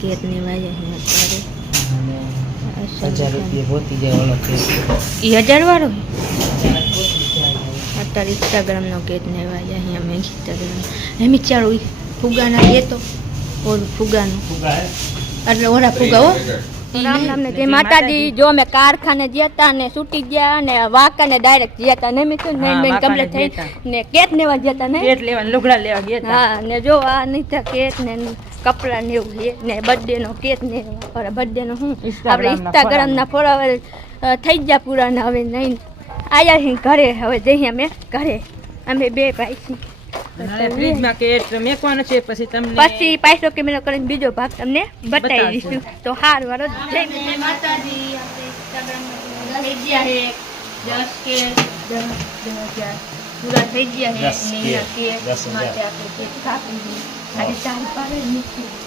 केत ने वाया है अत्यारे 1000 रुपया होती जाए वाला केक ई 1000 वाળો અત્યારે इंस्टाग्राम નો केत ने वाया है हम इंस्टाग्राम हम चारो फुगाना ये तो और फुगानो फुगा है એટલે ઓરા ફુગા હો રામ રામ ને જય માતાજી જો અમે કારખાને ગયા ને છૂટી ગયા ને વાકાને ડાયરેક્ટ ગયા ને મેં મેન કમ્પ્લીટ થઈ ને કેટ લેવા ગયા ને કેટ લેવા લુગડા લેવા ગયા હા ને જો આ નીચે કેટ ને કપડા ને એવું છે ને બર્થડે નો કેક ને ઓર બર્થડે નો હું આપણે ઇન્સ્ટાગ્રામ ના ફોલોવર થઈ ગયા પૂરા ને હવે નહીં આયા હી ઘરે હવે જઈએ અમે ઘરે અમે બે ભાઈ છીએ ફ્રીજ માં કેટ મેકવાનો છે પછી પૈસો કેમેરો કરીને બીજો ભાગ તમને બતાવી દઈશું તો હાર વાળો જય માતાજી આપણે ઇન્સ્ટાગ્રામ માં થઈ ગયા છે 10 કે 10,000 પૂરા થઈ ગયા છે ને કેક માટે આપણે કેક કાપી દીધી આજે ચાર પારે નીકળી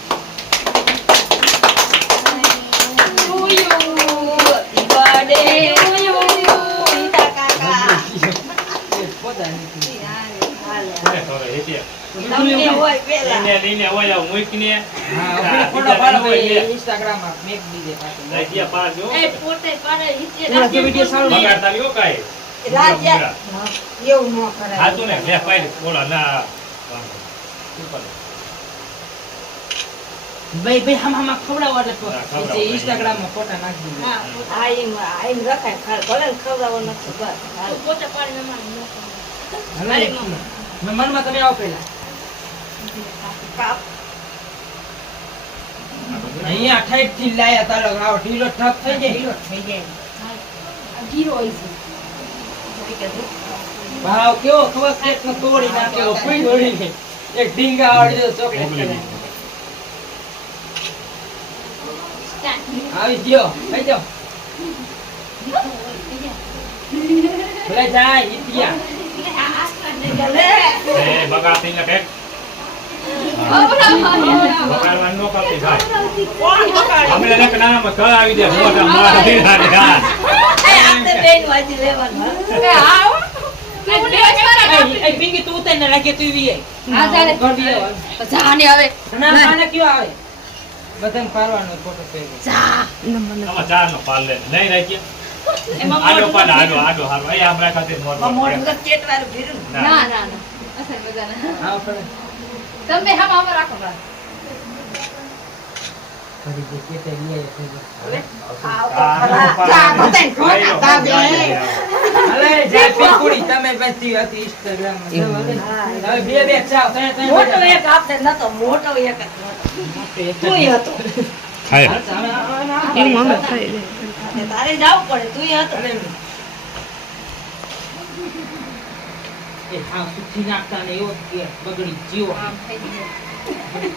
इंस्टाग्राम में मेक दीजिए राजिया पार जो ए पोते पारे हिचे वीडियो सारू बगाड़ता लियो काई राजिया येऊ नो कराय हां तो ने ले पाई बोला ना भाई हम खवड़ावा એટલે इंस्टाग्राम में फोटो नाख दीजिए हां आईम रखाय भले खवड़ावा न बस पोते पारे में मान नो અરે મનમાં તમે આવો પહેલા કાપ અહીંયા 28 થી લાયા તારો આવો ઢીલો ઠપ થઈ જાય ઢીલો હોય છે ભાવ કેવો ખબર કેક નો તોડી નાખ્યો કોઈ દોડી ને એક ડીંગા આવડી દો ચોકલેટ આવી ગયો લઈ જાઓ ભલે જાય ઇતિયા ए बगाती ने केक बगाड़वा नो करती भाई कोण बगाड़े हमने ने कना में घर આવી દે મોટા માર દીધા ને એ આપતે બેન વાજી લેવાનું કે આવો એ પિંકી તું તને લાગે તું વી આ ચાલે ઘર વી જાને આવે ના માને કયો આવે બધાને પારવાનો ફોટો પે જા નંબર આમાં ચાર નો પાલ લે નહીં રાખીએ આડો પાડ આડો હારો એ આપણા ખાતે મોટ તો કેટ વાળું ભીરું ના ના ના અસર બગાના આવો પડે તમે હમ આમ રાખો બસ કરી દે કે તે લે હવે આવ તો ખરા જા બતાઈ ખોટા દાબે અલે જા પીકુડી તમે બેસી હતી ઇન્સ્ટાગ્રામ માં હવે બે ચાવ તને મોટો એક આપને નતો મોટો એક તું હતો ખાય એ મમ્મી ખાઈ લે તારે જાવ પડે તું હતો એ હા સુખી નાખતા ને એવો કે બગડી જીવો આમ થઈ ગયો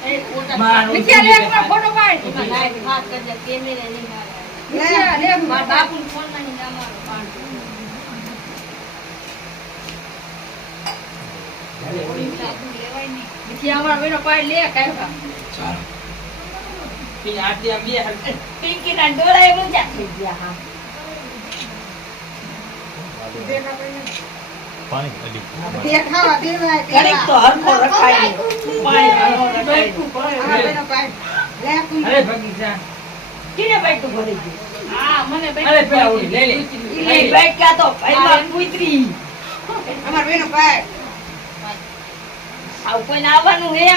એ કોટા મારો વિચાર એક ફોટો પાડ લાઈવ હાથ કરજે કેમેરા ની મારે વિચાર લે મારા બાપુ ફોન માં ની નામ મારો પાડ લેવાય ની વિચાર અમારો બેનો પાડ લે કાઢવા ચાલો પિન આટી આમ બે પિંકી ના ડોળા એવું જા થઈ ગયા હા પાણી અડી દેખાવા દેવાય કરેક તો હરખો રખાય પાણી હરખો રખાય અરે ભગી જા કિને બેઠું ભરી ગયું હા મને બેઠું અરે પેલા ઉડી લે લે ઈ બેઠ કા તો પહેલા કુતરી અમાર બેનો પાડ આવ કોઈ આવવાનું હે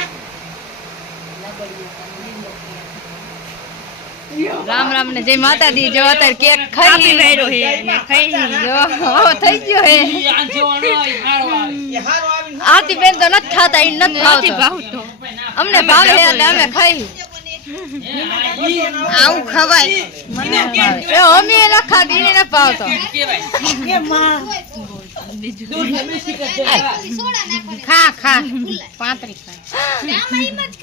રામ રામ ને જય માતાજી જો અત્યારે કેક ખાઈ વેરો હે ને ખાઈ જો ઓ થઈ ગયો હે આ જોવાનો હારો આવે આતી બેન તો નથી ખાતા ઈ નથી ભાવતો અમને ભાવે એટલે અમે ખાઈ આવું ખવાય મને એ અમે ન ખાધી ને ન ભાવતો કેવાય એ માં દૂધ મિક્સ કરી ખા ખા 35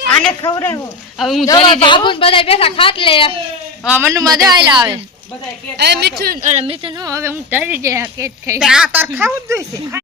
આને ખવરાવો હવે હું જરી બાબુ બધા બેઠા ખાટ લે હવે મને મજા આઈલા આવે બધા કે એ મીઠું અરે મીઠું ન હવે હું ધરી જાય કેક ખાઈ આ તાર ખાવું જ જોઈશે